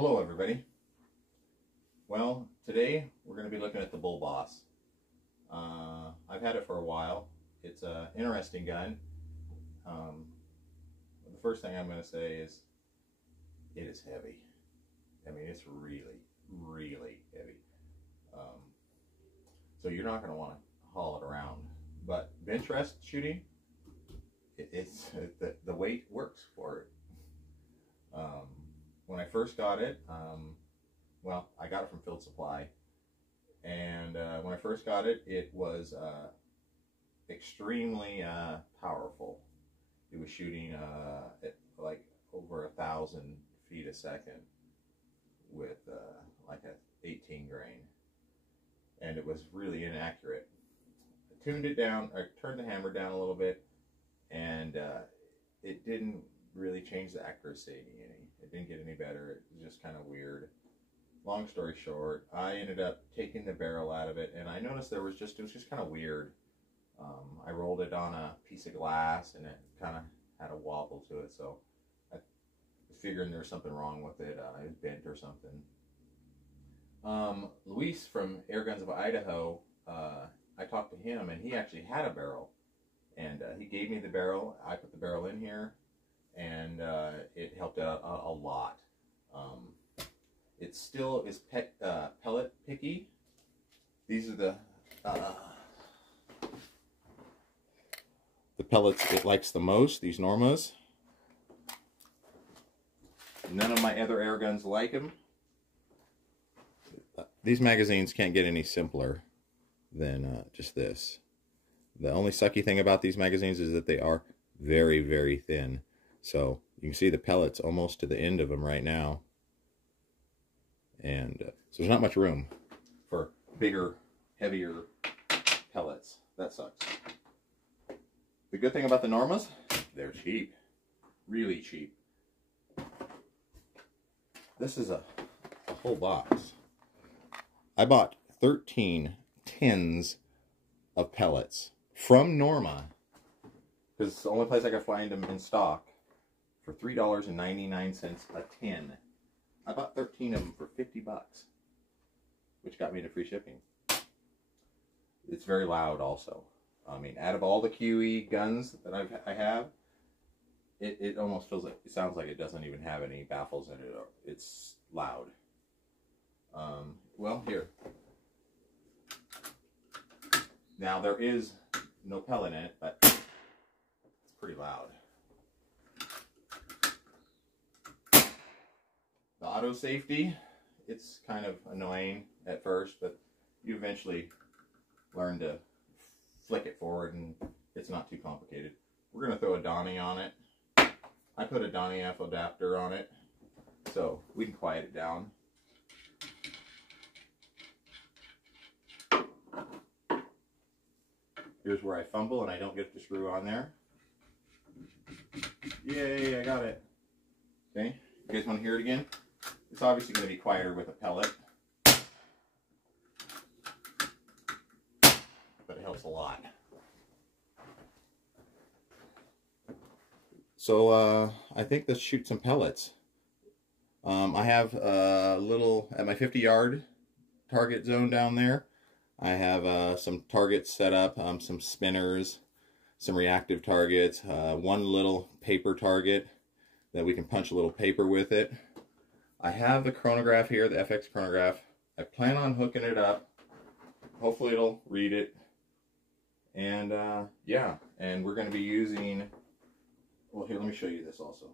Hello everybody. Well, today we're going to be looking at the Bullboss. I've had it for a while. It's an interesting gun. The first thing I'm going to say is it is heavy. I mean, it's really, really heavy. So you're not going to want to haul it around. But bench rest shooting, the weight works for it. When I first got it, well, I got it from Field Supply, and when I first got it, it was extremely powerful. It was shooting at like over 1,000 feet a second with like a 18 grain, and it was really inaccurate. I tuned it down, I turned the hammer down a little bit, and it didn't really change the accuracy any. It didn't get any better. It was just kind of weird. Long story short, I ended up taking the barrel out of it, and I noticed it was just kind of weird. I rolled it on a piece of glass, and it kind of had a wobble to it, so I figured there was something wrong with it. It was bent or something. Luis from Air Guns of Idaho, I talked to him, and he actually had a barrel, and he gave me the barrel. I put the barrel in here, and it helped out a lot. It still is pellet picky. These are the pellets it likes the most, these Normas. None of my other air guns like them. These magazines can't get any simpler than just this. The only sucky thing about these magazines is that they are very, very thin. So you can see the pellets almost to the end of them right now. And so there's not much room for bigger, heavier pellets. That sucks. The good thing about the Normas, they're cheap. Really cheap. This is a whole box. I bought 13 tins of pellets from Norma, because it's the only place I could find them in stock, for $3.99 a tin. I bought 13 of them for 50 bucks, which got me to free shipping. It's very loud also. I mean, out of all the QE guns that I have, it almost feels like, it sounds like it doesn't even have any baffles in it. It's loud. Well, here. Now, there is no pellet in it, but it's pretty loud. The auto safety, it's kind of annoying at first, but you eventually learn to flick it forward, and it's not too complicated. We're going to throw a Donny on it. I put a Donny F adapter on it, so we can quiet it down. Here's where I fumble and I don't get the screw on there. Yay, I got it. Okay, you guys want to hear it again? It's obviously going to be quieter with a pellet, but it helps a lot. So I think let's shoot some pellets. I have a little, at my 50-yard target zone down there, I have some targets set up, some spinners, some reactive targets, one little paper target that we can punch a little paper with it. I have the chronograph here, the FX chronograph. I plan on hooking it up. Hopefully it'll read it. And yeah, and we're going to be using, well, here, let me show you this also,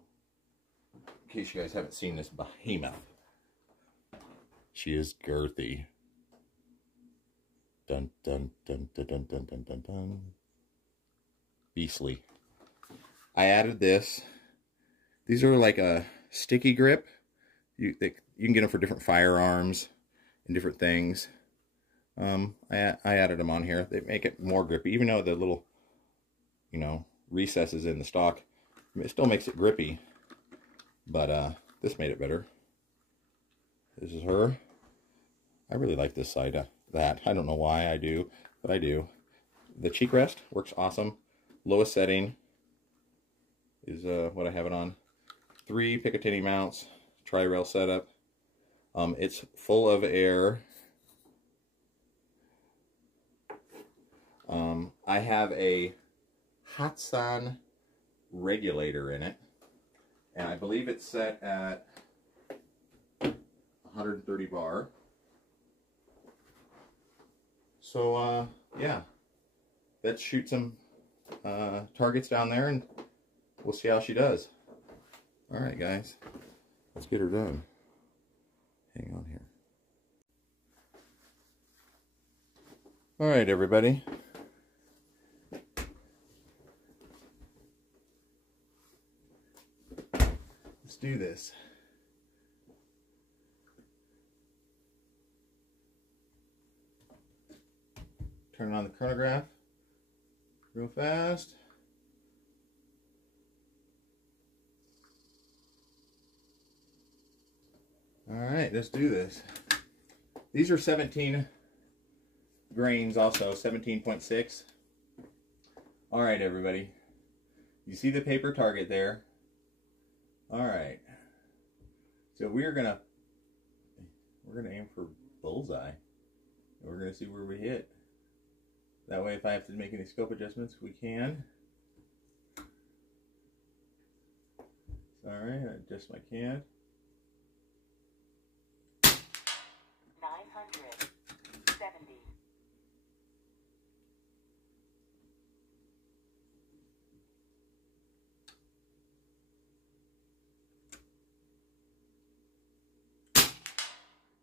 in case you guys haven't seen this behemoth. She is girthy. Dun dun dun dun dun dun dun dun dun. Beastly. I added this. These are like a sticky grip. You can get them for different firearms and different things. I added them on here. They make it more grippy, even though the little, you know, recesses in the stock, it still makes it grippy. But this made it better. This is her. I really like this side of that. I don't know why I do, but I do. The cheek rest works awesome. Lowest setting is what I have it on. 3 Picatinny mounts, tri-rail setup. It's full of air. I have a Hatsan regulator in it, and I believe it's set at 130 bar. So yeah, let's shoot some targets down there, and we'll see how she does. All right, guys, let's get her done. Hang on here. All right, everybody. Let's do this. Turn on the chronograph real fast. All right, let's do this. These are 17 grains also, 17.6. All right, everybody. You see the paper target there? All right. So we're gonna aim for bullseye. And we're gonna see where we hit. That way, if I have to make any scope adjustments, we can. All right, I adjust my can. 970.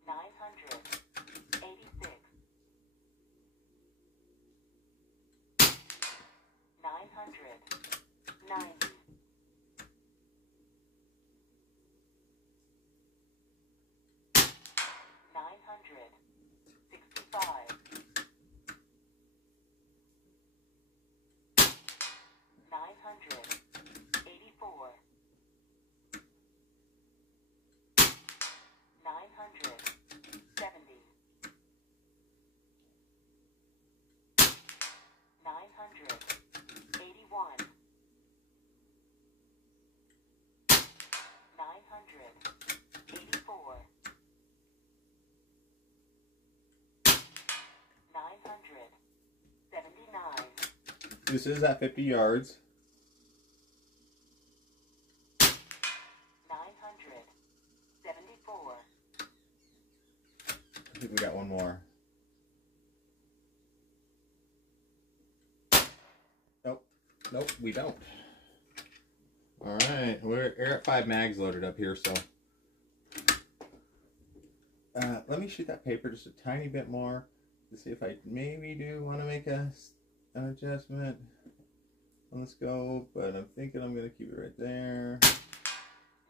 986. 990. 965. 984. 970. 981. 984. 979. This is at 50 yards. 974. I think we got one more. Nope, we don't. All right, we're at 5 mags loaded up here, so let me shoot that paper just a tiny bit more to see if I maybe do want to make an adjustment on the scope, but I'm thinking I'm going to keep it right there.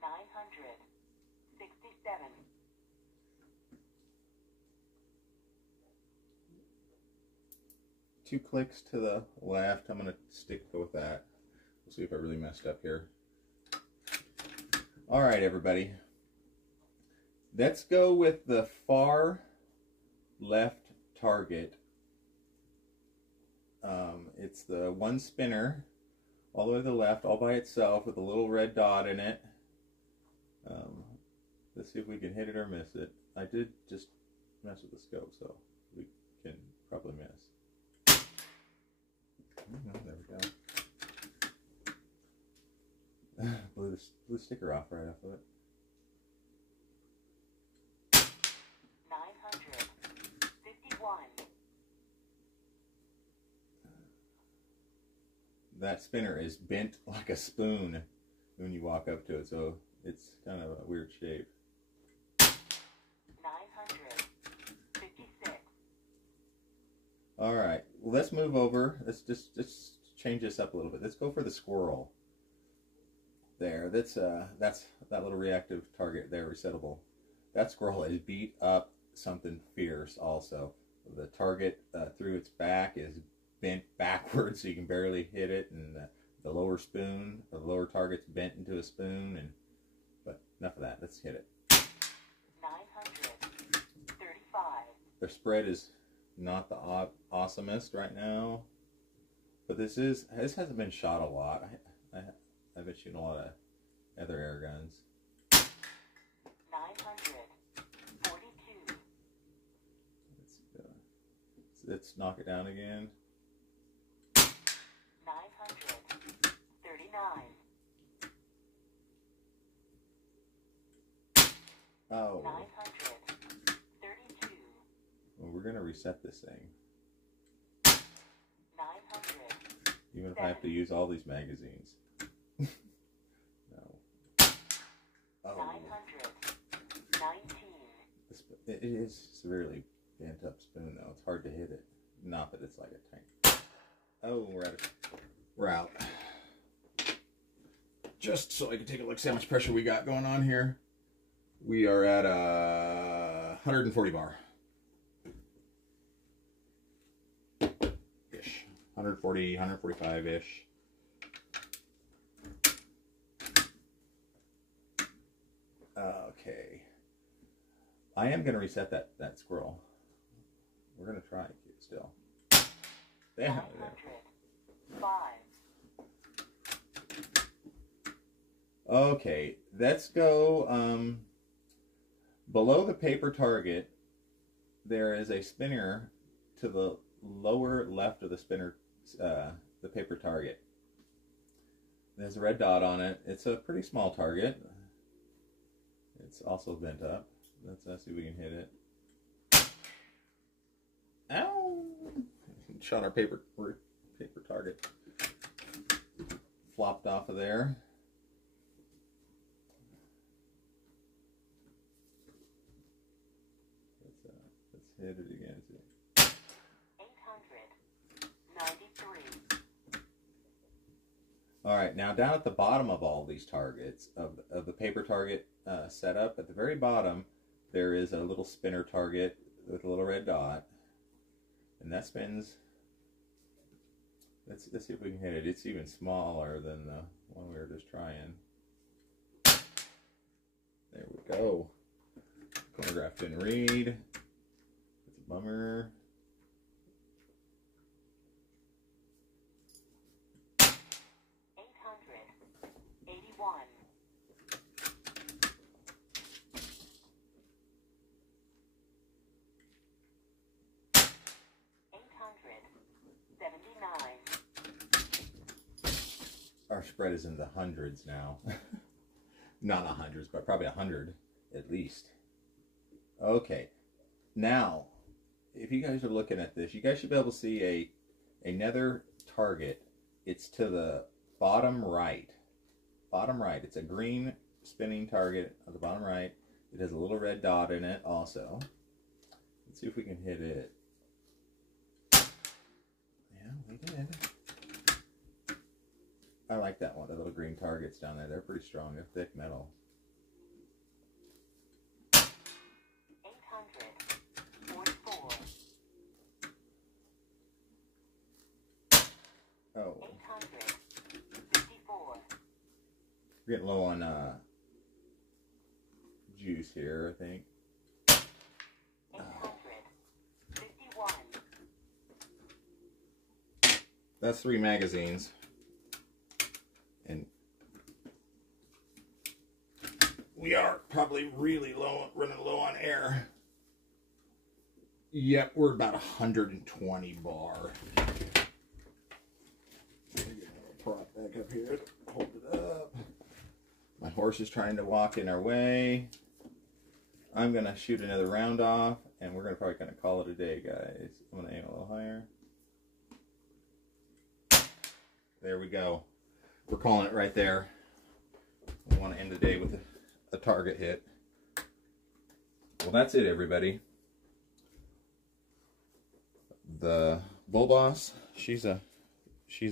967. Two clicks to the left. I'm going to stick with that. We'll see if I really messed up here. All right, everybody. Let's go with the far left target. It's the one spinner all the way to the left, all by itself with a little red dot in it. Let's see if we can hit it or miss it. I did just mess with the scope, so we can probably miss. Oh, there we go. Blew the sticker off right off of it. 951. That spinner is bent like a spoon when you walk up to it, so it's kind of a weird shape. 956. All right, well, let's move over. Let's just change this up a little bit. Let's go for the squirrel. There, that's that little reactive target there, resettable. That squirrel is beat up something fierce. Also, the target through its back is bent backwards, so you can barely hit it, and the lower spoon, or the lower target's bent into a spoon. But enough of that. Let's hit it. 935. The spread is not the awesomest right now, but this hasn't been shot a lot. I've been shooting a lot of other air guns. 940. Let's knock it down again. 939. Oh. 932. Well, we're going to reset this thing. 900. Even if I have to use all these magazines. No. Oh. 919. It is severely bent up spoon though. It's hard to hit it. Not that it's like a tank. Oh, we're out. Just so I can take a look, see how much pressure we got going on here. We are at 140 bar. Ish. 140, 145 ish. Okay. I am going to reset that squirrel. We're going to try it still. There. 905. Okay, let's go below the paper target. There is a spinner to the lower left of the spinner, the paper target. There's a red dot on it. It's a pretty small target. It's also bent up. Let's see if we can hit it. Ow! Shot our paper target. Flopped off of there. Let's hit it again. 893. All right, now down at the bottom of all these targets of the paper target setup, at the very bottom, there is a little spinner target with a little red dot, and that spins. Let's see if we can hit it. It's even smaller than the one we were just trying. There we go. Chronograph didn't read. It's a bummer. 881. 879. Our spread is in the hundreds now. Not hundreds, but probably 100 at least. Okay, now if you guys are looking at this, you guys should be able to see another target. It's to the bottom right. Bottom right. It's a green spinning target at the bottom right. It has a little red dot in it also. Let's see if we can hit it. Yeah, we did. I like that one. The little green targets down there. They're pretty strong. They're thick metal. 844. Oh. 854. We're getting low on juice here, I think. 851. That's 3 magazines. And we are probably really low, running low on air. Yep, we're about 120 bar. Prop back up here, hold it up. My horse is trying to walk in our way. I'm gonna shoot another round off, and we're probably gonna call it a day, guys. I'm gonna aim a little higher. There we go. We're calling it right there. We want to end the day with a target hit. Well, that's it, everybody. The Bullboss, she's a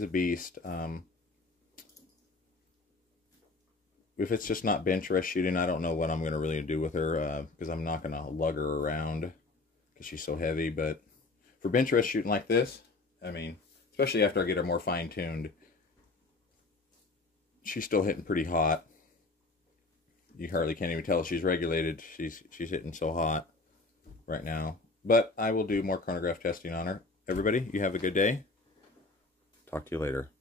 beast. If it's just not bench rest shooting, I don't know what I'm going to really do with her, because I'm not going to lug her around because she's so heavy. But for bench rest shooting like this, I mean, especially after I get her more fine-tuned, she's still hitting pretty hot. You hardly can't even tell she's regulated. She's hitting so hot right now. But I will do more chronograph testing on her. Everybody, you have a good day. Talk to you later.